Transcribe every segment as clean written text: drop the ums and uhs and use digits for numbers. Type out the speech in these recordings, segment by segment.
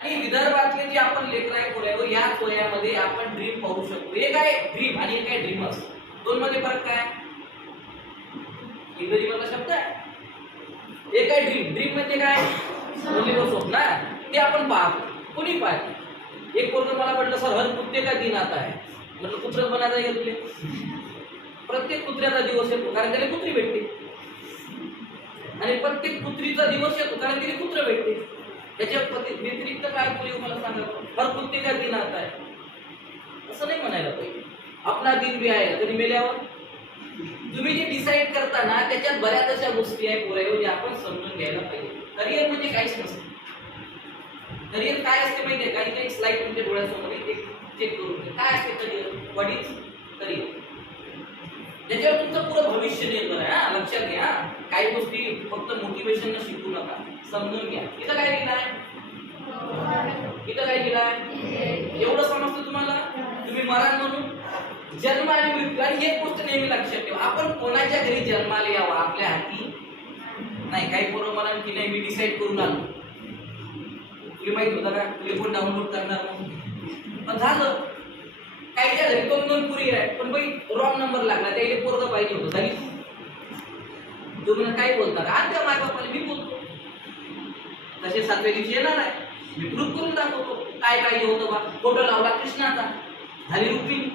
आणि विदर्भातले जे आपण लेकर आहे पोरं याच वयामध्ये आपण ड्रीम पाहू शकतो. एक आहे ड्रीम आणि एक आहे ड्रीमर्स. दोन मध्ये फरक काय? इंग्रजी मधला शब्द आहे. एक आहे ड्रीम. ड्रीम म्हणजे काय? स्वप्न. ते आपण पाहतो, कोणी पाहते. एक पोरग मला म्हटलं सर हर कुत्ते का दिन आता है. म्हटलं कुत्रच बनायला गेले. प्रत्येक कुत्र्याचा दिवस येतो कारण त्याला कुत्री भेटते आणि प्रत्येक कुत्रीचा दिवस येतो कारण तिला कुत्र भेटते. त्याच्या व्यतिरिक्त काय बोलू मला सांगा. हर कुत्ते का दिन आता है असं नाही म्हणायला पाहिजे. आपला दिन भी आहे कधी मेल्यावर. तुम्ही जे डिसाईड करता ना त्याच्यात बऱ्याच अशा गोष्टी आहे पोरं जे आपण समजून घ्यायला पाहिजे. करिअर म्हणजे काहीच नसतं. करिअर काय असते माहिती आहे? काही स्लाइड तुमच्या डोळ्यासमोर चेक करून काय असते करिअर. What is career? त्याच्यावर तुमचं पुरं भविष्य निर्भर आहे. हा लक्षात घ्या. काही गोष्टी फक्त मोटिवेशन शिकू नका, समजून घ्या. इथं काय लिहिलंय? इथं काय लिहिलंय? एवढं समजतं तुम्हाला? तुम्ही मरण म्हणून जन्म आणि मृत्यू. आणि एक गोष्ट नेहमी लक्षात ठेवा, आपण कोणाच्या घरी जन्माला यावं आपल्या हाती नाही. काही पोरं मला की नाही मी डिसाईड करून आलो. तुला माहित होतं का तुला कोण डाउनलोड करणार म्हणून? पण झालं. काहीच्या घरी दोन पुरी आहे पण बाई रॉंग नंबर लागला. त्याला पोरगं पाहिजे होतं. झाली तुम्ही काय बोलता? आज त्या मायबापाला मी बोलतो तसे 7व्या दिवशी येणार आहे. मी प्रूफ करून दाखवतो काय पाहिजे होतं. बा फोटो लावला कृष्णाचा, झाली रुक्मिणी.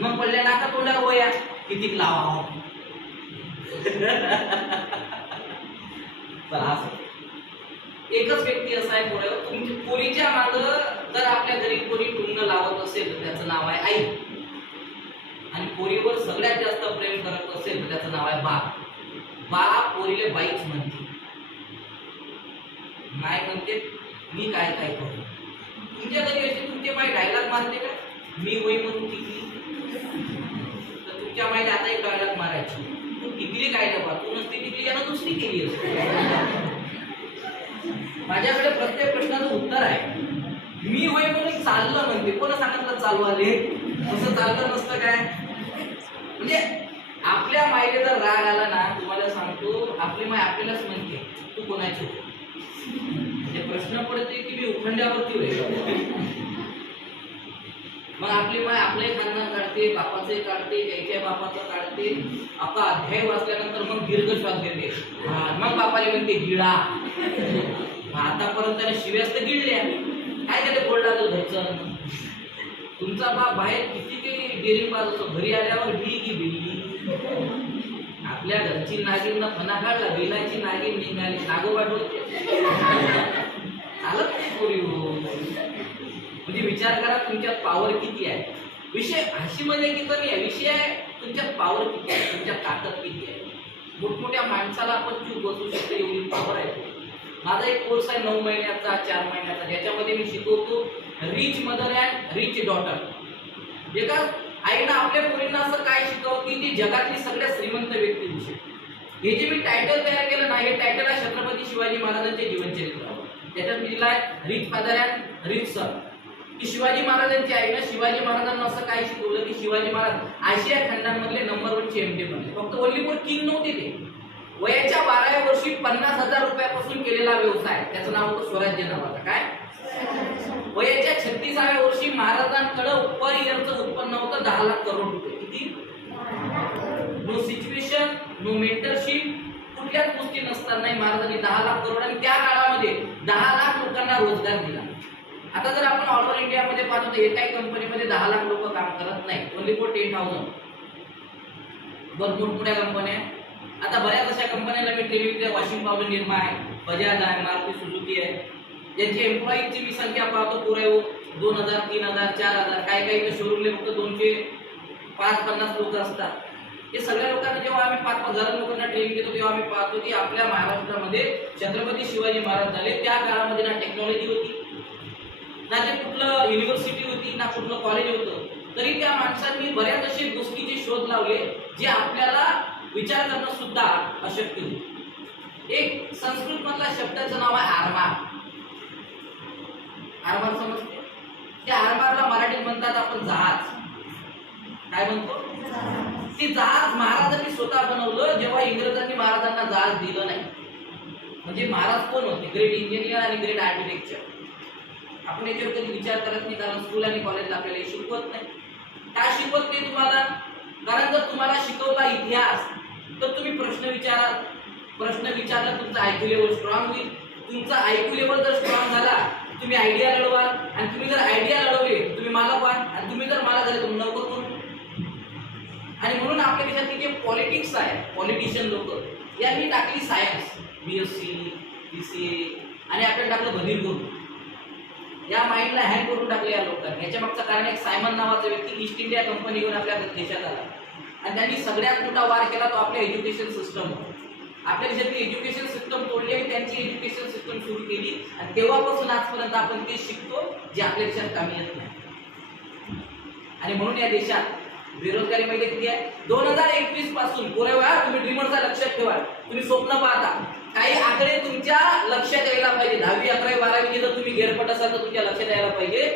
मग पडल्या नाका तोंडावर वया किती लावा. एकच व्यक्ती असा आहे पोरावर. तुमच्या पोरीच्या माग जर आपल्या घरी कोणी टुंग लावत असेल तर त्याचं नाव आहे आई. आणि पोरीवर सगळ्यात जास्त प्रेम करत असेल तर त्याचं नाव आहे बाप. बाप पोरीले बाईच म्हणते. माय म्हणते मी काय काय करू. तुमच्या घरी असे तुमचे माय डायलॉग मारते का? मी होई म्हणून टिकली तर तुमच्या माईला आता एक डायलॉग मारायची. तू टिकली काय डबा, तू नसती टिकली यानं दुसरी केली असते. माझ्याकडे प्रत्येक प्रश्नाचं उत्तर आहे. मी होय म्हणून चाललं म्हणते. कोणा सांगितलं चालू आले? असं चाललं नसतं काय? म्हणजे आपल्या मायले जर राग आला ना तुम्हाला सांगतो आपली माय आपल्यालाच म्हणते तू कोणाची हो. म्हणजे प्रश्न पडते की मी उखंड्यावरती होईल. मग आपली माय आपलंही खानदान काढते, बापाचंही काढते, त्याच्या बापाचं काढते. आपला अध्याय वाचल्यानंतर मग दीर्घ श्वास घेते. मग बापाला म्हणते गिळा. आतापर्यंत त्याने शिव्यास तर गिळल्या. काय त्याला गोड लागलं घरचं? तुमचा बाप बाहेर किती काही डेरिंगबाज असतो, घरी आल्यावर ही की बिल्ली. आपल्या घरची नागिन ना फना काढला, बेलाची नागिन निघाली. नागोबा डोलते चालत नाही पोरी हो. म्हणजे विचार करा तुमच्यात पॉवर किती आहे. विषय हशी मजाकीचा नाही आहे. विषय आहे तुमच्यात पॉवर किती आहे, तुमच्यात ताकद किती आहे. मोठमोठ्या माणसाला आपण चूप बसू शकतो एवढी पॉवर आहे. माझा एक कोर्स आहे 9 महिन्याचा 4 महिन्याचा ज्याच्यामध्ये मी शिकवतो rich mother and rich daughter. एका आईनं आपल्या पोरींना असं काय शिकवते की जगातली सगळ्यात श्रीमंत व्यक्तीविषयी. हे जे मी टायटल तयार केलं ना हे टायटल आहे छत्रपती शिवाजी महाराजांचे जीवनचरित्र. त्याच्यात मी दिला आहे रिच फादर अँड रिच सन. की शिवाजी महाराजांची आईनं शिवाजी महाराजांना असं काय शिकवलं की शिवाजी महाराज आशिया खंडांमधले नंबर 1 चेम्पियन बनले. फक्त ओन्ली फॉर किंग नव्हते ते. वयाच्या 12व्या वर्षी 50,000 रुपयापासून केलेला व्यवसाय त्याचं नाव होतं स्वराज्य नावाचा. काय? वयाच्या 36व्या वर्षी महाराजांकडे पर इयरचं उत्पन्न होतं 10 लाख करोड रुपये. किती? नो सिच्युएशन, नो मेंटरशिप, कुठल्याच गोष्टी नसताना महाराजांनी 10 लाख करोड आणि त्या काळामध्ये 10 लाख लोकांना रोजगार दिला. आता जर आपण ऑल ओव्हर इंडियामध्ये पाहतो तर एकाही कंपनीमध्ये 10 लाख लोक काम करत नाही. Only for 10,000. भरपूर मोठ्या कंपन्या. आता बऱ्याच अशा कंपन्यांना मी ट्रेनिंग दिली. वॉशिंग पावडर निर्मा आहे, बजाज आहे, मारुती सुझुकी आहे. ज्यांची एम्प्लॉईजची मी संख्या पाहतो पुरे 2,000, 3,000, 4,000. काही शोरूमले फक्त 250 लोक असतात. हे सगळ्या लोकांना जेव्हा आम्ही 5,000 लोकांना ट्रेनिंग देतो तेव्हा आम्ही पाहतो की आपल्या महाराष्ट्रामध्ये छत्रपती शिवाजी महाराज झाले त्या काळामध्ये ना टेक्नॉलॉजी होती ना ते कुठलं युनिव्हर्सिटी होती ना कुठलं कॉलेज होतं. तरी त्या माणसांनी बऱ्याच असे गोष्टीचे शोध लावले जे आपल्याला विचार करणं सुद्धा अशक्य होते. एक संस्कृत मधला शब्दाचं नाव आहे आरमार. आरमार समजते? त्या आरमारला मराठीत म्हणतात आपण जहाज. काय म्हणतो? ती जहाज महाराजांनी स्वतः बनवलं जेव्हा इंग्रजांनी महाराजांना जहाज दिलं नाही. म्हणजे महाराज कोण होते? ग्रेट इंजिनियर आणि ग्रेट आर्किटेक्चर. आपण याच्यावर कधी विचार करत नाही, कारण स्कूल आणि कॉलेजला आपल्याला हे शिकवत नाही. काय शिकवत नाही तुम्हाला? कारण जर तुम्हाला शिकवला इतिहास तर तुम्ही प्रश्न विचारा. प्रश्न विचारला तुमचा आयक्यू लेवल स्ट्रॉंग होईल. तुमचा आयक्यू लेवल जर स्ट्रॉंग झाला तुम्ही आयडिया लढवा, आणि तुम्ही जर आयडिया लढवले तुम्ही मालक व्हा, आणि तुम्ही जर मालक झाले तुम्ही नोकर करू. आणि म्हणून आपल्या देशातली जे पॉलिटिक्स आहे, पॉलिटिशियन लोक, यांनी टाकली सायन्स, BSc, BCA, आणि आपण टाकलं बधीर करून. या माइंडला हँग करून टाकले या लोकांनी. याच्या मागचं कारण एक सायमन नावाचा व्यक्ती ईस्ट इंडिया कंपनी घेऊन आपल्या देशात आला, आणि त्यांनी सगळ्यात मोठा वार केला तो आपल्या एज्युकेशन सिस्टम. आपल्या देशातली एज्युकेशन सिस्टम तोडली आणि त्यांची एज्युकेशन सिस्टम सुरू केली, आणि तेव्हापासून आजपर्यंत आपण ते शिकतो जे आपल्या देशात कामी येत नाही. आणि म्हणून या देशात बेरोजगारी माहिती किती आहे? 2021 पासून पुरे वेळा तुम्ही ड्रीमरचा लक्षात ठेवा. तुम्ही स्वप्न पाहता, काही आकडे तुमच्या लक्षात यायला पाहिजे. 10वी 11वी 12वी जर तुम्ही गेरपट असाल तर तुमच्या लक्षात यायला पाहिजे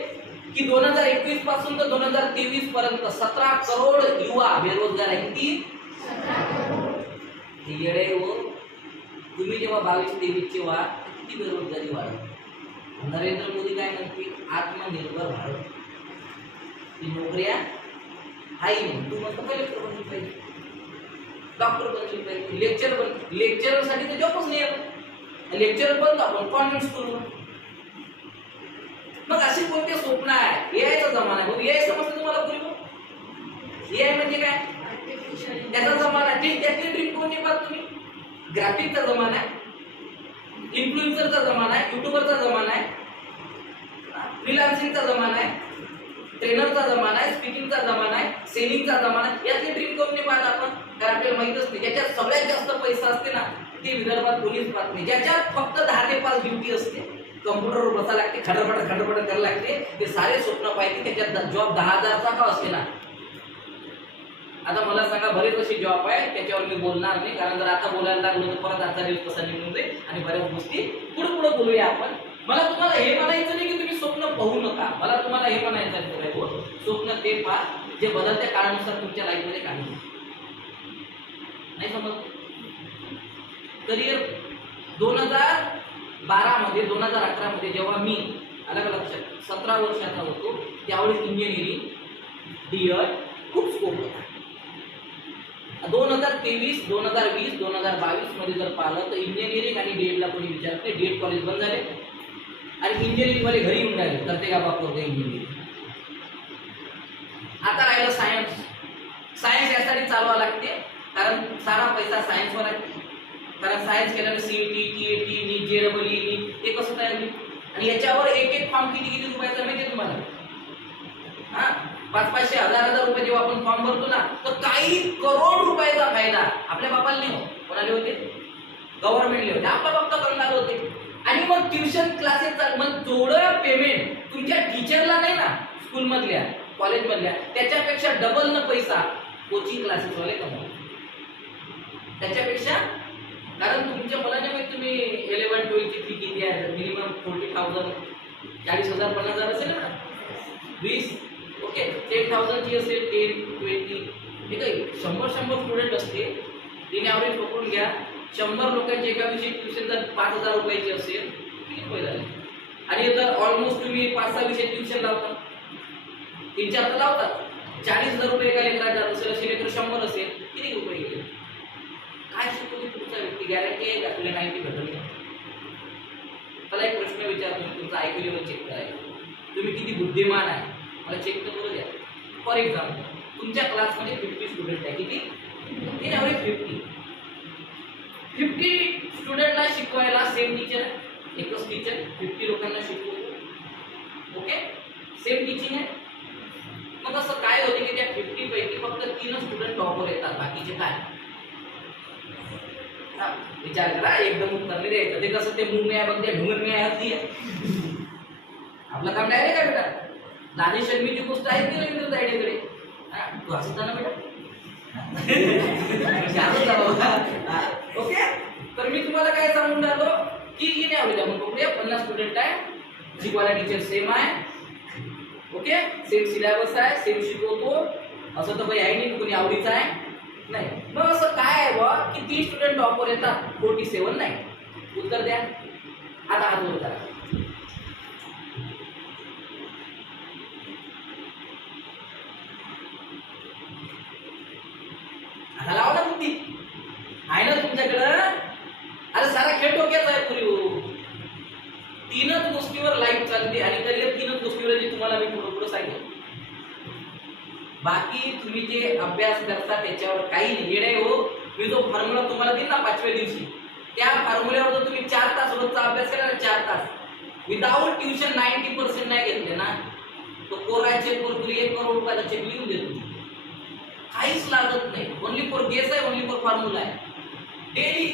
की 2021 पासून तर 2023 पर्यंत 17 करोड युवा बेरोजगार आहे. किती? येडे हो. तुम्ही जेव्हा 22-23 व्हा किती बेरोजगारी वाढत. नरेंद्र मोदी काय म्हणते? आत्मनिर्भर भारत. ती नोकऱ्या हाही नाही. तू म्हणतो कलेक्टर बनली पाहिजे, डॉक्टर बनली पाहिजे, लेक्चरर साठी तर जॉबच नाही आहे. लेक्चरर बनतो आपण कॉन्व्हेंट स्कूलवर. मग अशी कोणते स्वप्न आहे? एआयचा जमाना आहे. एआय समजतं तुम्हाला? पूर्वी एआय म्हणजे काय? त्याचा जमाना. ठीक, त्यातली ड्रीम कोणती पाहत तुम्ही? ग्राफिकचा जमाना आहे, इन्फ्लुएन्सरचा जमाना आहे, युट्यूबरचा जमाना आहे, फ्रीलान्सिंगचा जमाना आहे, ट्रेनरचा जमाना आहे, स्पीकिंगचा जमाना आहे, सेलिंगचा जमाना आहे. यातली ड्रीम कोणती पाहत आपण? कारण आपल्याला माहित असते ज्याच्यात सगळ्यात जास्त पैसा असते ना ते विदर्भात कोणीच पाहत नाही. ज्याच्यात फक्त 10 ते 5 ड्युटी असते, कम्प्युटरवर बसा लागते, खडबड करायला लागते, ते सारे स्वप्न पाहिजे. त्याच्यात जॉब 10,000चा का असते ना. आता मला सांगा, बरेच असे जॉब आहे त्याच्यावर मी बोलणार नाही, कारण जर आता बोलायला लागलो तर परत आजचा दिवस कसा निघून जाईल, आणि बऱ्याच गोष्टी पुढे बोलूया आपण. मला तुम्हाला हे म्हणायचं नाही की तुम्ही स्वप्न पाहू नका. मला तुम्हाला हे म्हणायचं आहे, स्वप्न ते पहा जे बदलत्या काळानुसार तुमच्या लाईफमध्ये काही नाही. समज करिअर 2012 मध्ये 2011 मध्ये जेव्हा मी अलग लक्षात 17 वर्षाचा होतो त्यावेळी इंजिनिअरिंग डीएड खूप स्कोप होता. 2023, 2020, 2022 मध्ये जर पाहिलं तर इंजिनिअरिंग आणि डीएडला कोणी विचारत नाही. डीएड कॉलेज बंद झाले आणि इंजिनिअरिंग वाले घरी येऊन राहिले, करते का बाप करते इंजिनिअरिंग. आता राहिलं सायन्स. सायन्स यासाठी चालवा लागते कारण सारा पैसा सायन्सवर आहे. कारण सायन्स केल्याने सीईटी, टीएटी, नीट, जेईई हे कसं तयार होईल, आणि याच्यावर एक फॉर्म किती रुपयाचा माहिती आहे तुम्हाला? 500-500, 1000 रुपये जेव्हा आपण फॉर्म भरतो ना तर काही करोड रुपयाचा फायदा आपल्या बापाला नाही हो. कोणाले होते? गव्हर्नमेंटले होते. आपला बाप्पा करणार होते. आणि मग ट्युशन क्लासेसचा मग थोडं पेमेंट तुमच्या टीचरला नाही ना, स्कूल मधल्या कॉलेज मधल्या, त्याच्यापेक्षा डबल न पैसा कोचिंग क्लासेस वाले कमवतात त्याच्यापेक्षा. कारण तुमच्या मुलांच्या मध्ये तुम्ही 11-12 ची फी किती आहे? मिनिमम 40,000, 40,000 50,000 असेल ना, 20 ओके 10,000 ची असेल, 10-20 हे काही 100 स्टुडंट असते. तिने ॲव्हरेज पकडून घ्या, 100 लोकांची एका विषयी ट्युशन जर 5,000 रुपयाची असेल किती पैसे झाले. आणि जर ऑलमोस्ट तुम्ही 5-6 विषय ट्युशन लावता, 3-4 तर लावतात, 40,000 रुपये एका लेकरात जात असेल, असे लेकर 100 असेल, किती रुपये गेले? काय शिकवली तुमचा व्यक्ती? गॅरंटी आहे का तुला 90 भेटल? मला एक प्रश्न विचारतो, तुमचा आयक्यू लेवल चेक करायचं. तुम्ही किती बुद्धिमान आहे मला चेक तर करू द्या. फॉर एक्झाम्पल तुमच्या क्लासमध्ये 50 स्टुडंट आहे, किती? इन ॲव्हरेज 50 स्टुडंटला शिकवायला सेम टीचर आहे, एकच टीचर 50 लोकांना शिकवतो. ओके, सेम टीचिंग आहे. मग असं काय होते की त्या 50 पैकी फक्त 3 स्टुडंट टॉपवर येतात, बाकीचे काय? विचार करा, एकदम उत्तर नाही द्यायचं. ते कसं ते मुंग में आहे बघ, ते ढुंगण में आहे हल्दी आहे. आपलं काम डायरेक्ट आहे बेटा. दादी शर्मीची गोष्ट आहे की रवींद्र तायडेकडे तू हसता ना बेटा. ओके, तर मी तुम्हाला काय सांगून राहिलो की इन ॲव्हरेज आपण बघूया 50 स्टुडंट आहे, शिकवायला टीचर सेम आहे. ओके, सेम सिलेबस आहे, सेम शिकवतो, असं तर काही आहे नाही कोणी आवडीचं आहे नाही. मग असं काय आहे बा की 30 स्टुडंट टॉपवर येतात, 47 नाही. उत्तर द्या. आता हात वर करा. आता लावा ना बुद्धी. आहे ना तुमच्याकडं? अरे सारा खेळ डोक्याचा आहे पुरी. तीनच गोष्टीवर लाईफ चालते आणि करिअर तीनच गोष्टीवर जे तुम्हाला मी पुढे सांगितलं. बाकी तुम्ही जे अभ्यास करता त्याच्यावर काही नाही. येणे हो, मी जो फॉर्म्युला तुम्हाला दिला ना 5व्या दिवशी, त्या फॉर्म्युल्यावर जर तुम्ही 4 तास रोजचा अभ्यास केला ना, 4 तास विदाउट ट्युशन 90% नाही घेतले ना, तो कोरा चेकवर तुम्ही 1 करोड रुपयाचा चेक लिहून देतो. काहीच लागत नाही. ओनली फॉर गेस आहे, ओनली फॉर फॉर्म्युला आहे. डेली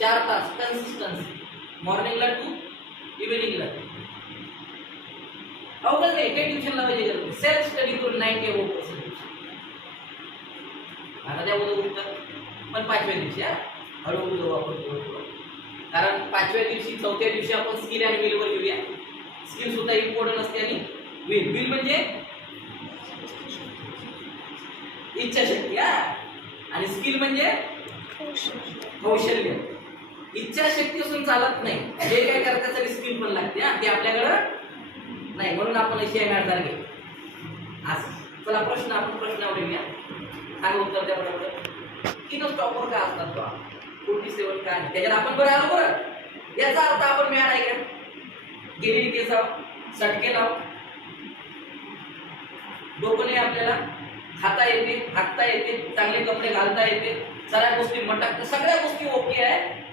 4 तास कन्सिस्टन्सी, मॉर्निंगला 2, इव्हिनिंगला 2. अवघड नाही, काही ट्युशन लावायची गरज नाही. सेल्फ स्टडी करून 90% आता त्या उत्तर. पण 5व्या दिवशी हळूहळू जाऊ आपण. कारण 5व्या दिवशी 4थ्या दिवशी आपण स्किल आणि विलवर घेऊया. स्किल सुद्धा इम्पॉर्टंट असते आणि विल म्हणजे इच्छाशक्ती आणि स्किल म्हणजे कौशल्य. इच्छाशक्ती असून चालत नाही. जे काय करण्यासाठी स्किल पण लागते ते आपल्याकडं नाही. म्हणून आपण अशी मॅटर घे. असं चला प्रश्न आपण प्रश्नावर घेऊया. सांगा उत्तर द्या बरोबर. तीनच टॉपर का असतात तो 47 का नाही त्याच्यात आपण बरं आलो बरं. याचा अर्थ आपण मिळाला आहे का? गेलेली केस सटके लाव, डोकं नाही आपल्याला, खाता येते, हाकता येते, चांगले कपडे घालता येते, सगळ्या गोष्टी मटक, सगळ्या गोष्टी ओके आहे.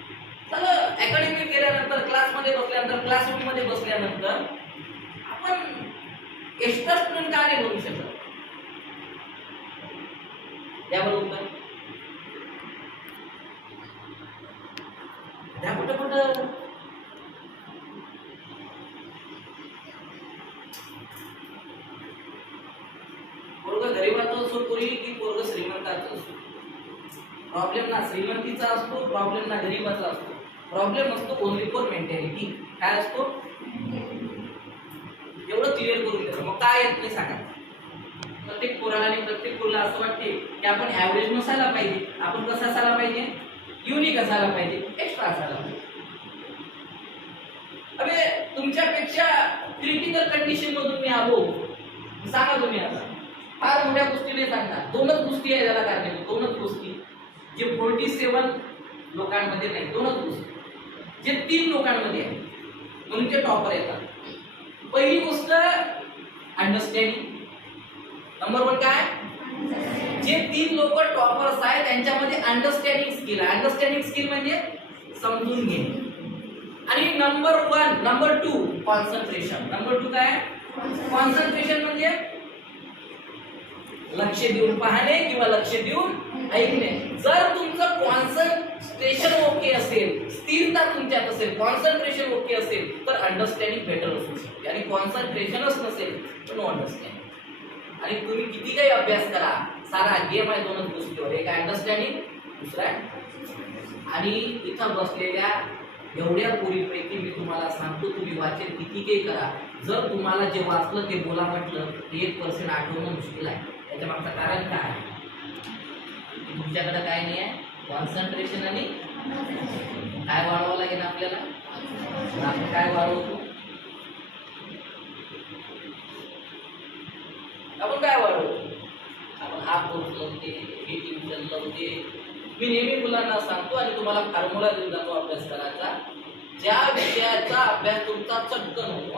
सगळं अकॅडमी केल्यानंतर, क्लासमध्ये बसल्यानंतर, क्लासरूम मध्ये बसल्यानंतर आपण एक्स्ट्रा स्टुडंट का नाही बनू शकत? यावर उत्तर द्या पटपट. पोरग गरीबाचं असो पुरी की पोरग श्रीमंताचं असो, प्रॉब्लेम ना श्रीमंतीचा असतो, प्रॉब्लेम ना गरीबाचा असतो. प्रॉब्लेम असतो ओनली फॉर मेंटॅलिटी. काय असतो एवढं क्लिअर करून द्या. मग काय येत नाही सांगा. प्रत्येक पोराला आणि प्रत्येक पोराला असं वाटते की आपण ऍव्हरेज नसायला पाहिजे, आपण कसं असायला पाहिजे, युनिक असायला पाहिजे, एक्स्ट्रा असायला पाहिजे. अबे तुमच्यापेक्षा क्रिटिकल कंडिशन मधून मी आलो. सांगा तुम्ही आता फार मोठ्या गोष्टी नाही सांगणार. 2च गोष्टी आहे त्याला कारण. 2च गोष्टी जे 47 लोकांमध्ये नाही. 2च गोष्टी जे 3 लोकांमध्ये आहे म्हणून ते टॉपर येतात. पहिली गोष्ट अंडरस्टँडिंग. नंबर 1 काय? जे 3 लोक टॉपर्स आहेत त्यांच्यामध्ये अंडरस्टँडिंग स्किल आहे. अंडरस्टँडिंग स्किल म्हणजे समजून घेणे. आणि नंबर 2 कॉन्सन्ट्रेशन. नंबर 2 काय? कॉन्सन्ट्रेशन म्हणजे लक्ष देऊन पाहणे किंवा लक्ष देऊन ऐकणे. जर तुमचं कॉन्सन्ट्रेशन ओके असेल, स्थिरता तुमच्यात असेल, कॉन्सन्ट्रेशन ओके असेल तर अंडरस्टँडिंग बेटर असू शकते. आणि कॉन्सन्ट्रेशनच नसेल तर नो अंडरस्टँडिंग. आणि तुम्ही किती काही अभ्यास करा, सारा गेम आहे 2च गोष्टीवर. एक अंडरस्टँडिंग, दुसरा आणि इथं बसलेल्या एवढ्या पोरीपैकी मी तुम्हाला सांगतो, तुम्ही वाचन किती काही करा, जर तुम्हाला जे वाचलं ते बोला म्हटलं ते 1% आठवणं मुश्किल आहे. त्याच्या मागचं कारण काय आहे? तुमच्याकडे काय नाही आहे, कॉन्सन्ट्रेशन. आणि काय वाढवावं लागेल आपल्याला? आपण काय वाढवतो? आपण काय वाढवतो? आपण हा कोर्स लावते, हे ट्युशन लावते. मी नेहमी मुलांना सांगतो आणि तुम्हाला फॉर्म्युला देऊन जातो अभ्यास करायचा. ज्या विषयाचा अभ्यास तुमचा चटकन होतो,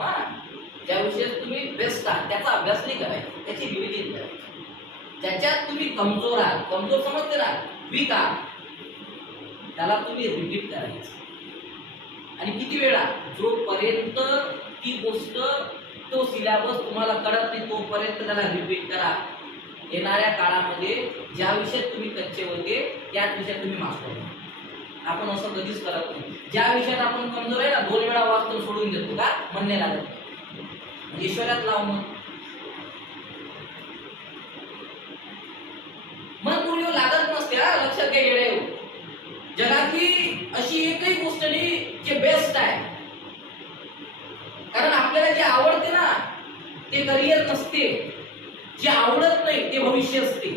ज्या विषयात तुम्ही बेस्ट आहात त्याचा अभ्यास नाही करायचा, त्याची रिव्हिजन करायची. ज्याच्यात तुम्ही कमजोर आहात, कमजोर समजते ना, वीक आहात, त्याला तुम्ही रिपीट करायचं. आणि किती वेळा? जोपर्यंत ती गोष्ट, तो सिलेबस तुम्हाला कळत नाही तोपर्यंत त्याला रिपीट करा. येणाऱ्या काळामध्ये ज्या विषयात तुम्ही कच्चे होते त्याच विषयात तुम्ही मास्टर व्हा. आपण असं कधीच करत नाही. ज्या विषयात आपण कमजोर आहे ना, 2 वेळा वाचतो सोडून देतो का? म्हणणे लागत नाही. ईश्वरात लाव मग पूर्ण लागत नसते. लक्षात घ्या येडे, जगातली अशी एकही गोष्ट नाही जे बेस्ट आहे. कारण आपल्याला जे आवडते ना ते करिअर नसते, जे आवडत नाही ते भविष्य असते.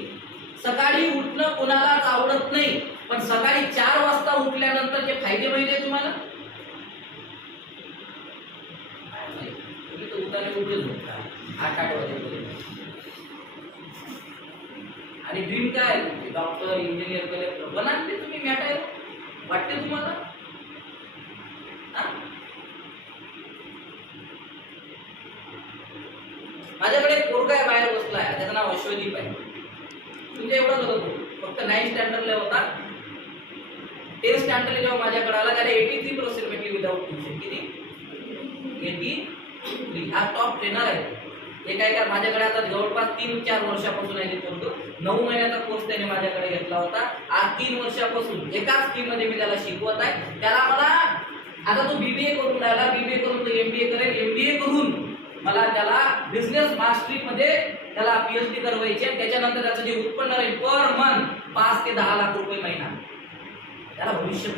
सकाळी उठणं कोणालाच आवडत नाही, पण सकाळी 4 वाजता उठल्यानंतर जे फायदे माहिती आहे तुम्हाला? तुम्ही तर उठाने उठून झोपता 8 वाजेपर्यंत. आणि ड्रीम काय? डॉक्टर, इंजिनियर, कलेक्टर बनाले तुम्ही मॅटर वाटते तुम्हाला? माझ्याकडे एक पोरगा आहे बाहेर बसलाय, त्याचं नाव अश्वदीप आहे. तुमच्या एवढा करत फक्त 9th स्टँडर्डला होता. 10th स्टँडर्डला जेव्हा माझ्याकडे आला त्याला 83% भेटली विदाउट ट्युशन. किती? 83. हा टॉप ट्रेनर आहे. हे काय काय माझ्याकडे आता जवळपास 3-4 वर्षापासून आहे. ते पोरग 9 महिन्याचा कोर्स त्याने माझ्याकडे घेतला होता. आज 3 वर्षापासून एकाच टीम मध्ये मी त्याला शिकवत आहे. त्याला मला आता तो बीबीए करून राहिला, बीबीए करून तो एमबीए करेल, एमबीए करून मला त्याला बिझनेस मास्टरी मध्ये त्याला पीएचडी करवायची आहे. त्याच्यानंतर त्याचं जे उत्पन्न राहील पर मंथ 5 ते 10 लाख रुपये महिना. त्याला भविष्य,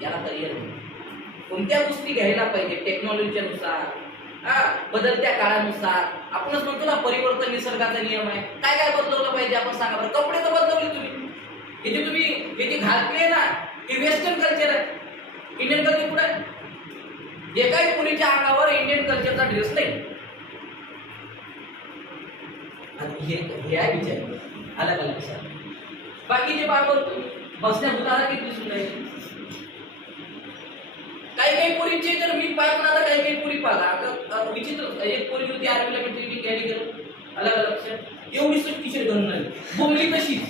त्याला करिअर. कोणत्या गोष्टी घ्यायला पाहिजे टेक्नॉलॉजीच्या नुसार, बदलत्या काळानुसार. आपणच म्हणतो ना परिवर्तन निसर्गाचा नियम आहे. काय काय बदलवलं पाहिजे आपण सांगा बरं. कपडे तर बदलवले तुम्ही, हे जे तुम्ही हे जे घातले ना हे वेस्टर्न कल्चर आहे. इंडियन कल्चर कुठे आहे? जे काही पुरीच्या अंगावर इंडियन कल्चरचा ड्रेस नाही. हे आहे विचार आला का लक्षात? बाकीचे बाबा बसण्या भूताला किती दिसून राहील. काही काही पोरींचे तर मी पाहत ना, काही काही पोरी पाहा विचित्र. एक पोरी होती आर्मीला मी कॅरी करत आला का लक्षात? एवढी टी शर्ट घालून आली, बोंबली कशीच.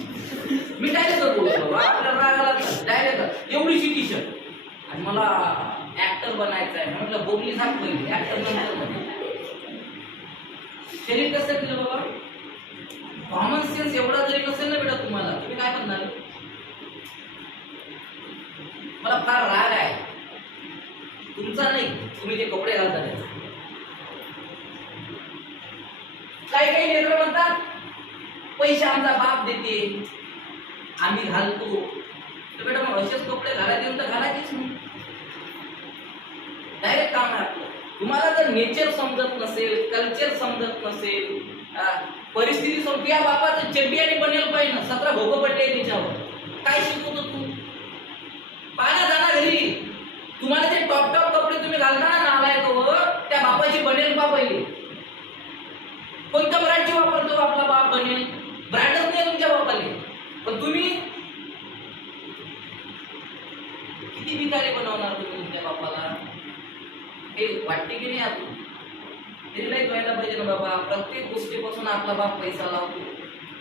मी डायरेक्ट बोलतो आपल्याला रागाला डायरेक्ट एवढीशी टी शर्ट. आणि मला ऍक्टर बनायचं आहे म्हटलं बोंबली सांग पहिली, ऍक्टर नंतर. शरीर कसं केलं बाबा? कॉमन सेन्स एवढा जरी नसेल ना बेटा तुम्हाला, तुम्ही काय म्हणणार? मला फार राग आहे तुमचा नाही, तुम्ही जे कपडे घालता त्याचा. काही काही लेकरं म्हणतात पैसे आमचा बाप देते आम्ही घालतो. तर बेटा मग असेच कपडे घालायचे येऊन तर घालायचेच नाही. डायरेक्ट काम आहे आपलं. तुम्हाला जर नेचर समजत नसेल, कल्चर समजत नसेल, परिस्थिती समजते. या बापाचं चड्डी आणि बनेल पाहिजे ना, 17 भोगं पडले त्याच्यावर. काय शिकवतो तू? पाना जाणार घरी. तुम्हाला जे टॉप टॉप कपडे तुम्ही घालता ना नालायक, त्या बापाची बनेल पा पहिली. कोणत्या ब्रँडची वापरतो आपला बाप बनेल? ब्रँडच नाही तुमच्या बापाने. पण तुम्ही किती भिकारी बनवणार तुम्ही तुमच्या बापाला? हे वाटते की नाही? आपण निर्णय व्हायला पाहिजे ना बाबा. प्रत्येक गोष्टीपासून आपला बाप पैसा लावतो.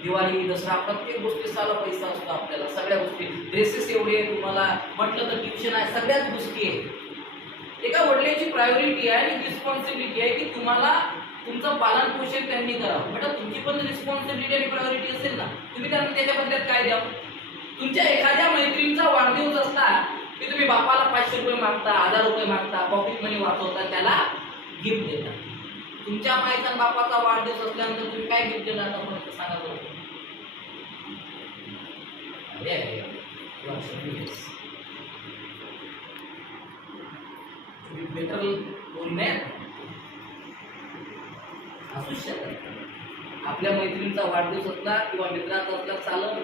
दिवाळी, दसरा, प्रत्येक गोष्टीला पैसा असतो आपल्याला. सगळ्या गोष्टी, ड्रेसेस एवढे तुम्हाला म्हटलं तर ट्युशन आहे, सगळ्याच गोष्टी आहे. एका वडिलांची प्रायोरिटी आहे आणि रिस्पॉन्सिबिलिटी आहे की तुम्हाला तुमचं पालन पोषण त्यांनी करावं. बेटा तुमची पण रिस्पॉन्सिबिलिटी आणि प्रायोरिटी असेल ना, तुम्ही त्यांना त्याच्या बदल्यात काय द्या? तुमच्या एखाद्या मैत्रिणीचा वाढदिवस असता की तुम्ही बापाला 500 रुपये मागता, 1000 रुपये मागता, पॉकेट मनी वाचवता, त्याला गिफ्ट देता. तुमच्या माईचा बापाचा वाढदिवस असल्यानंतर तुम्ही काय गिफ्ट दिला आता सांगा बरं. बेटर बोलण्यात असूच शकत. आपल्या मैत्रिणीचा वाढदिवस असला किंवा मित्राचा असला चालत,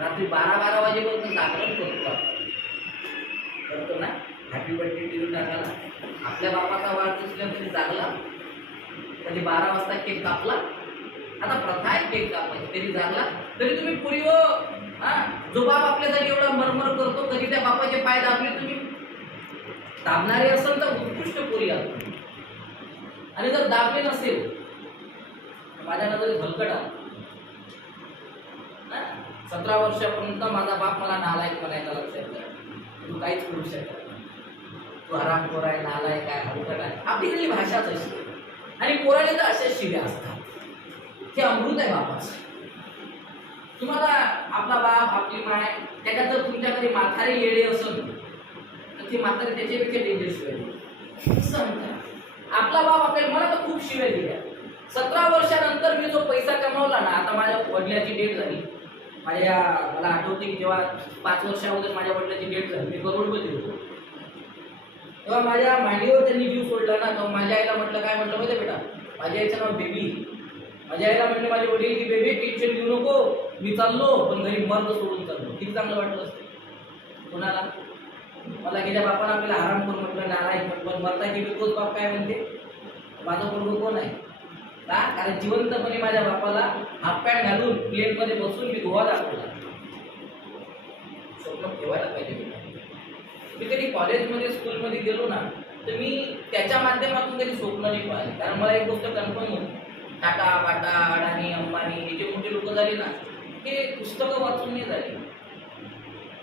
रात्री 12-12 वाजेपर्यंत जागरण करतो ना, हॅपी बर्थडे टिरून टाकायला. आपल्या बापाचा वाढदिवस असल्यानंतर जागला, कधी 12 वाजता केक कापला. आता प्रथा आहे केक कापायची, कधी जागला तरी तुम्ही पुरी जो बाप आपल्यासाठी एवढा मरमर करतो, कधी त्या बापाचे पाय दाबले तुम्ही? दाबणारे असेल तर उत्कृष्ट पुरी आहात, आणि जर दाबले नसेल माझ्या नजरेत हलकट आहात. 17 वर्षापर्यंत माझा बाप मला नालायक म्हणायचा, लक्षात घ्या. तू काहीच करू शकत नाही, तू हरामखोर आहे, नालायक आहे, हलकट आहे. आपली इकडली भाषाच अशी. आणि पोराने तर अशाच शिव्या असतात. हे अमृत आहे बापाचं. तुम्हाला आपला बाप, आपली माय, त्याच्यात जर तुमच्याकडे म्हातारे येडे असेल तर ती म्हातारे त्याच्यापेक्षा डेंजर शिवाय समजा. आपला बाप आपल्याला, मला तर खूप शिव्या दिल्या. 17 वर्षानंतर मी जो पैसा कमावला ना, आता माझ्या वडिलांची डेट झाली. मला आठवते की जेव्हा 5 वर्षा अगोदर माझ्या वडिलांची डेट झाली, मी करोडपती होतो. तेव्हा माझ्या मांडीवर त्यांनी जीव सोडला ना, तेव्हा माझ्या आईला म्हटलं, काय म्हटलं माहिती बेटा, माझ्या आईचं नाव बेबी. माझ्या आईला म्हटलं माझे वडील की बेबी टेन्शन घेऊ नको, मी चाललो, पण घरी मर्द सोडून चाललो. किती चांगलं वाटलं असतं. कोणाला? मला गेल्या बापाला आपल्याला आराम करून म्हटलं, नारायण म्हटलं, मरता की तोच बाप काय म्हणते, माझं पोरगं कोण आहे का? कारण जिवंतपणे माझ्या बापाला हाफ पॅन्ट घालून प्लेनमध्ये बसून मी गोवा दाखवला. स्वप्न ठेवायला पाहिजे. मी कधी कॉलेजमध्ये स्कूलमध्ये गेलो ना, तर मी त्याच्या माध्यमातून कधी स्वप्न नाही पाहिले. कारण मला एक गोष्ट कन्फर्म होती, टाटा, बाटा, अडाणी, अंबानी हे जे मोठे लोक झाले ना, ते पुस्तकं वाचून नाही झाले.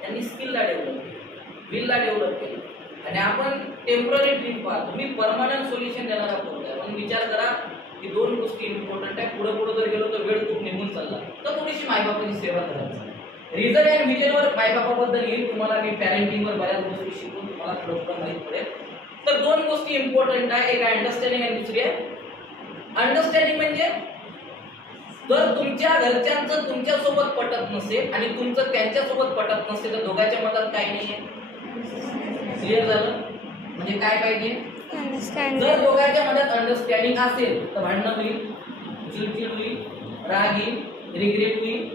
त्यांनी स्किलला डेव्हलप केलं, विलला डेव्हलप केलं. आणि आपण टेम्पररी ड्रीम पाहतो. मी परमनंट सोल्युशन देणारा पोरगा आहे. म्हणून विचार करा की दोन गोष्टी इम्पॉर्टंट आहे. पुढे पुढे जर गेलो तर वेळ खूप निघून चालला, तर थोडीशी मायबापाची सेवा करायची. रिझन अँड व्हिजनवर मायबापाबद्दल येईल तुम्हाला. मी पॅरेंटिंगवर बऱ्याच गोष्टी शिकून तुम्हाला थोडं माहीत पडेल. तर दोन गोष्टी इम्पॉर्टंट आहे, एक अंडरस्टँडिंग आणि दुसरी आहे अंडरस्टँडिंग. म्हणजे जर तुमच्या घरच्यांचं तुमच्यासोबत पटत नसेल आणि तुमचं त्यांच्यासोबत पटत नसेल, तर दोघांच्या मतात काही नाही आहे. क्लिअर झालं? म्हणजे काय पाहिजे? जर दोघांच्या मनात अंडरस्टँडिंग असेल तर भांडणं होईल, चिडचिड होईल, राग येईल, रिग्रेट होईल,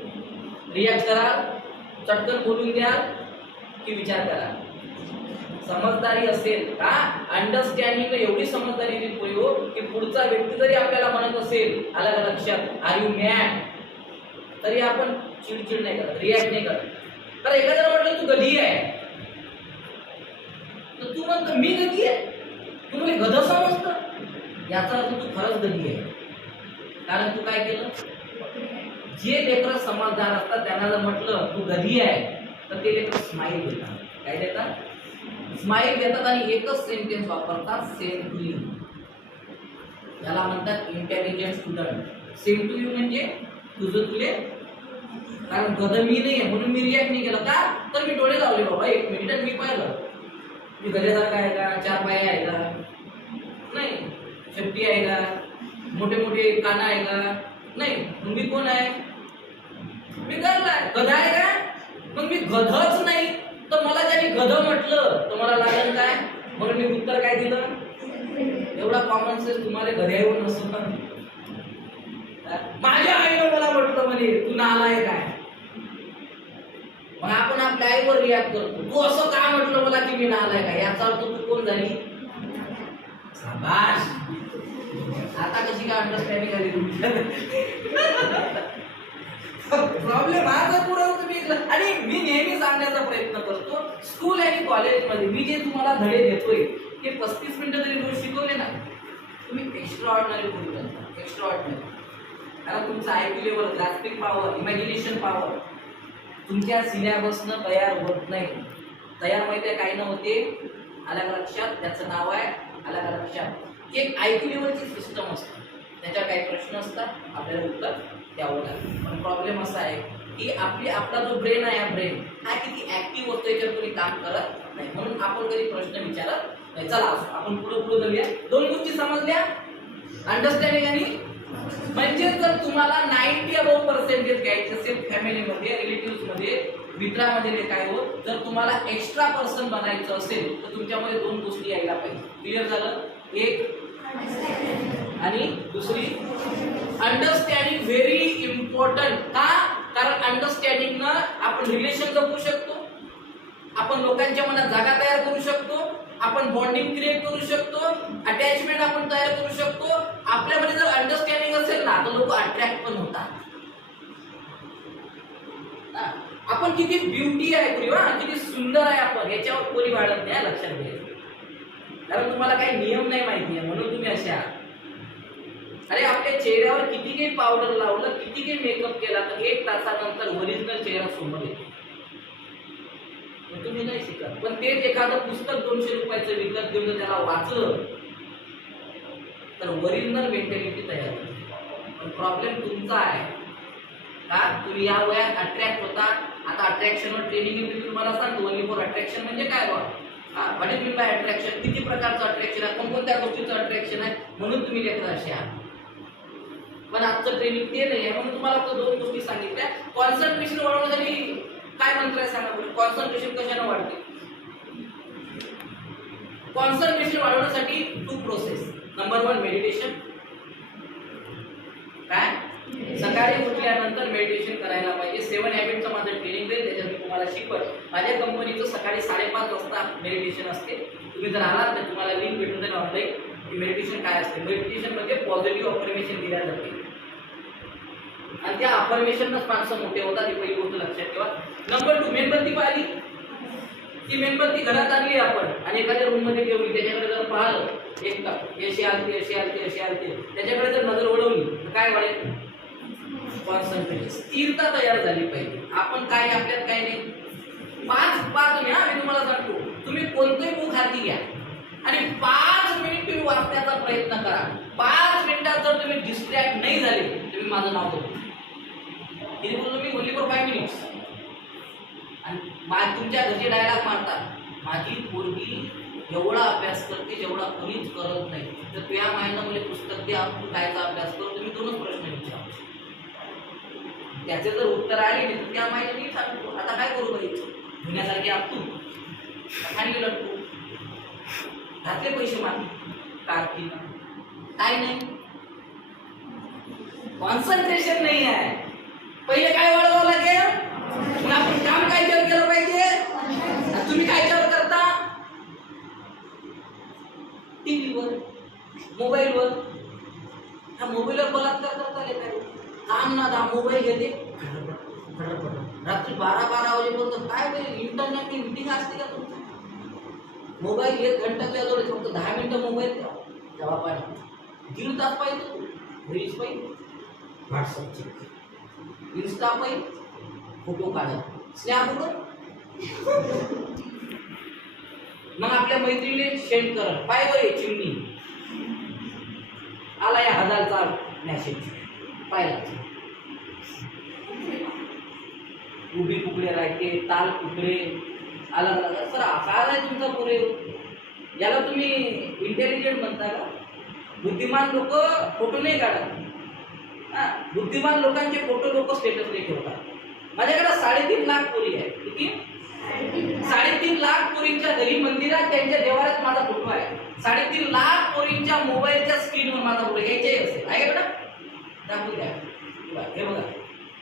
रिॲक्ट करा, चटकन बोलून द्या की विचार करा. समजदारी असेल का, अंडरस्टँडिंग एवढी समजदारी दिली हो की पुढचा व्यक्ती जरी आपल्याला म्हणत असेल, आला का लक्षात, आर यू मॅड, तरी आपण चिडचिड नाही करत, रिॲक्ट नाही करत. तर एखाद्याला म्हटलं तू गधी आहे, तर तू म्हणतो मी गधी आहे, तू म्हणजे गध समजतं, याचा अर्थ तू खरंच गधी आहे. कारण तू काय केलं, जे लेकरं समजदार असतात त्यांना जर म्हटलं तू गधी आहे, तर ते लेकर स्माईल देतात. काय देतात? स्माईल देतात आणि एकच सेंटेन्स वापरतात, सेम टू यू. याला म्हणतात intelligent student. Same to you म्हणजे तुझं तुले. कारण गध मी नाही आहे म्हणून मी रिॲक्ट नाही केलं का, तर मी डोळे लावले बाबा 1 मिनिट आणि मी पाहिलं मी गधेसारखा आहे का, 4 पाय आहे का, नाही, शेपटी आहे का, मोठे मोठे कान आहे का, नाही, मग मी कोण आहे, मी गधा आहे का, मग मी गधच नाही. तर मला ज्याने गध म्हटलं तर मला लागलं काय, म्हणून मी उत्तर काय दिलं. एवढा कॉमन सेन्स तुम्हाला गध्यावर नसतो. माझ्या आईनं मला म्हटलं म्हणे तू नालायक काय, मग आपण आपल्या आईवर रिॲक्ट करतो. तू असं का म्हटलं मला की मी नालायक आहे, याचा अर्थ तू कोण झाली. शाबाश. आता कशी काय अंडरस्टँडिंग झाली तुमच्या. प्रॉब्लेम माझा पुढे होतो मी. आणि मी नेहमी सांगण्याचा प्रयत्न करतो, स्कूल आणि कॉलेजमध्ये मी जे तुम्हाला धडे देतोय ते 35 मिनिटं जरी रोज शिकवले ना, तुम्ही एक्स्ट्रा ऑर्डिनरी करू शकता. Extra ordinary. कारण तुमचं IQ level, grasping power, imagination power तुमच्या सिलेबसनं तयार होत नाही. तयार माहिती आहे काय न होते, आल्या का लक्षात, त्याचं नाव आहे आल्या का लक्षात. एक IQ लेवलची सिस्टम असते, त्याच्यावर काही प्रश्न असतात, आपल्याला उत्तर द्यावं लागेल. पण प्रॉब्लेम असा आहे की आपला जो ब्रेन आहे, हा ब्रेन हा किती ऍक्टिव्ह होतो याच्यावर कोणी काम करत नाही, म्हणून आपण कधी प्रश्न विचारत नाही. चला आपण पुढे जाऊया. दोन गोष्टी समजल्या, अंडरस्टँडिंग आणि म्हणजे जर तुम्हाला 90% घ्यायचे असेल फॅमिलीमध्ये, रिलेटिव्हमध्ये, मित्रामध्ये काय हो, जर तुम्हाला एक्स्ट्रा पर्सन बनायचं असेल तर तुमच्यामध्ये दोन गोष्टी यायला पाहिजे. क्लिअर झालं? एक आणि दुसरी अंडरस्टँडिंग. Very important. का? कारण अंडरस्टँडिंगनं आपण रिलेशन जपू शकतो, आपण लोकांच्या मनात जागा तयार करू शकतो, आपण बॉन्डिंग क्रिएट करू शकतो, अटॅचमेंट आपण तयार करू शकतो. आपल्यामध्ये जर अंडरस्टँडिंग असेल ना तर लोक अट्रॅक्ट पण होतात. आपण किती ब्युटी आहे पुरीवा, किती सुंदर आहे आपण, याच्यावर कोणी वाढत नाही, लक्षात घ्यायचं. कारण तुम्हाला काही नियम नाही माहिती आहे म्हणून तुम्ही असे आहात. अरे आपल्या चेहऱ्यावर किती काही पावडर लावलं, किती काही मेकअप केला, तर 1 तासानंतर ओरिजिनल चेहरा समोर येतो. तुम्ही नाही शिकत. पण तेच एखादं पुस्तक 200 रुपयाचं विकत घेऊन जर त्याला वाचलं तर ओरिजिनल मेंटॅलिटी तयार होते. पण प्रॉब्लेम तुमचा आहे का, तुम्ही या वयात अट्रॅक्ट होता. आता अट्रॅक्शनवर ट्रेनिंग मी तुम्हाला सांगतो. ओनली फॉर अट्रॅक्शन म्हणजे काय बघा, what is mean by attraction, किती प्रकारचं अट्रॅक्शन आहे, कोणकोणत्या गोष्टीचं अट्रॅक्शन आहे, म्हणून तुम्ही लेकर असे आहात. पण आजचं ट्रेनिंग ते नाही आहे, म्हणून तुम्हाला फक्त 2 गोष्टी सांगितल्या. कॉन्सन्ट्रेशन वाढवण्यासाठी काय मंत्र आहे सांगा बरं. कॉन्सन्ट्रेशन कशाने वाढते? कॉन्सन्ट्रेशन वाढवण्यासाठी 2 प्रोसेस. Number 1 meditation. काय? सकाळी उठल्यानंतर मेडिटेशन करायला पाहिजे. 7 हॅबिटचं माझं ट्रेनिंग देईल, त्याच्यात मी तुम्हाला तुम्हाला शिकवत. माझ्या कंपनीचं सकाळी 5:30 वाजता मेडिटेशन असते. तुम्ही जर आलात तर तुम्हाला लिंक भेटून जाईल ऑनलाईन की मेडिटेशन काय असते. मेडिटेशन म्हणजे पॉझिटिव्ह अफर्मेशन दिल्या जाते आणि त्या अफर्मेशनच माणसं मोठे होतात. ही पहिली गोष्ट लक्षात ठेवा. नंबर 2, मेणबत्ती पाहिली. ती मेणबत्ती घरात आणली आपण आणि एखाद्या रूम मध्ये ठेवली. त्याच्याकडे जर पाहिलं एक तास अशी आलती अशी आलती अशी आलती, त्याच्याकडे जर नजर वळवली तर काय वाढेल? कॉन्सन्ट्रेशन, स्थिरता तयार झाली पाहिजे. आपण काय आपल्यात काय नाही. 5 मी तुम्हाला सांगतो, तुम्ही कोणतंही बुक हाती घ्या आणि 5 मिनिट तुम्ही वाचण्याचा प्रयत्न करा. 5 मिनिटात जर तुम्ही डिस्ट्रॅक्ट नाही झाले, तुम्ही माझं नाव घेतो. किती बोललो मी? Only for 5 minutes. आणि तुमच्या घरचे डायलॉग मारतात, माझी पोरगी एवढा अभ्यास करते जेवढा कोणीच करत नाही. तर तुझ्या मायनं म्हणजे पुस्तक द्या, तू कायचा अभ्यास करतो. तुम्ही 2च प्रश्न विचारा. त्याचे जर उत्तर आले नाही तर त्या मायने मी सांगतो आता काय करू बाई, धुण्यासारखे आपतू खाली लटकू, घातले पैसे माग काढतील काय नाही. कॉन्सन्ट्रेशन नाही आहे. पहिले काय वाढवावं लागेल? मग आपण काम काय केलं पाहिजे. तुम्ही काय करता? टीव्हीवर, मोबाईलवर. हा मोबाईलवर बलात्कार करता येत. काम ना दा मोबाईल घेते रात्री 12 वाजेपर्यंत. काय पाहिजे? इंटरनेटची मीटिंग असते का तुमची? मोबाईल 1 घंटा त्याजवळ, फक्त 10 मिनिटं मोबाईल द्या. तेव्हा पाहिजे 1.5 तास पाहिजे. रील्स पाहिजे, व्हॉट्सअपचे, इन्स्टा पाहिजे, फोटो काढत, स्नॅप होतं. मग आपल्या मैत्रिणीने सेंड कर, पाय बरे चिमणी आला या 1000चा मॅसेज पाहिला. उभी कुकडे राहते, ताल कुकडे अलग अलग. सर आकार आहे तुमचा पुरे. याला तुम्ही इंटेलिजंट म्हणता का? बुद्धिमान लोक फोटो नाही काढत. बुद्धिमान लोकांचे फोटो लोक स्टेटस नाही ठेवतात. माझ्याकडे 3.5 लाख पोरी आहे. किती? 3.5 लाख पोरींच्या घरी मंदिरात त्यांच्या देवाऱ्यात माझा फोटो आहे. 3.5 लाख पोरींच्या मोबाईलच्या स्क्रीनवर माझा फोटो यायचे असेल आहे बेटा. दाखवू द्या. हे बघा,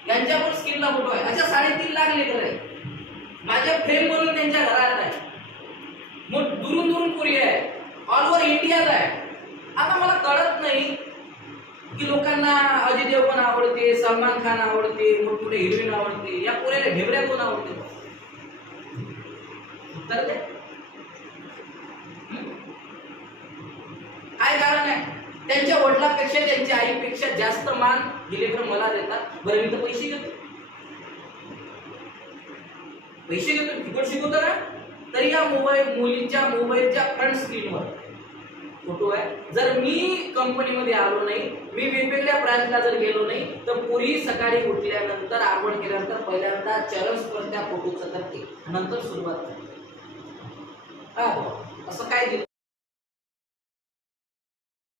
यांच्यावर स्क्रीनला फोटो आहे. अशा 3.5 लाख लेकर आहेत. माझ्या फ्रेम म्हणून त्यांच्या घरात आहे. मग दुरून दुरून पोरी आहे, ऑल ओव्हर इंडियाला आहे. आता मला कळत नाही की लोकांना अजय देवगण आवडते, सलमान खान आवडते, मोठमोठे हिरोईन आवडते, या पोऱ्याला ढेबऱ्या कोण आवडते? उत्तर दे. काय कारण आहे? त्यांच्या वडिलांपेक्षा त्यांच्या आईपेक्षा जास्त मान दिले तर मला देतात. बरं मी तर पैसे घेतो, फुकट शिकवतो ना. तरी या मुलींच्या मोबाईलच्या फ्रंट स्क्रीनवर फोटो आहे. जर मी कंपनीमध्ये आलो नाही, मी वेगवेगळ्या ब्रांचला जर गेलो नाही, तर पुरी सकाळी उठल्यानंतर आंघोळ केल्यानंतर पहिल्यांदा चरण स्पर्श त्या फोटोचं करते, नंतर सुरुवात करते. असं काय दिलं?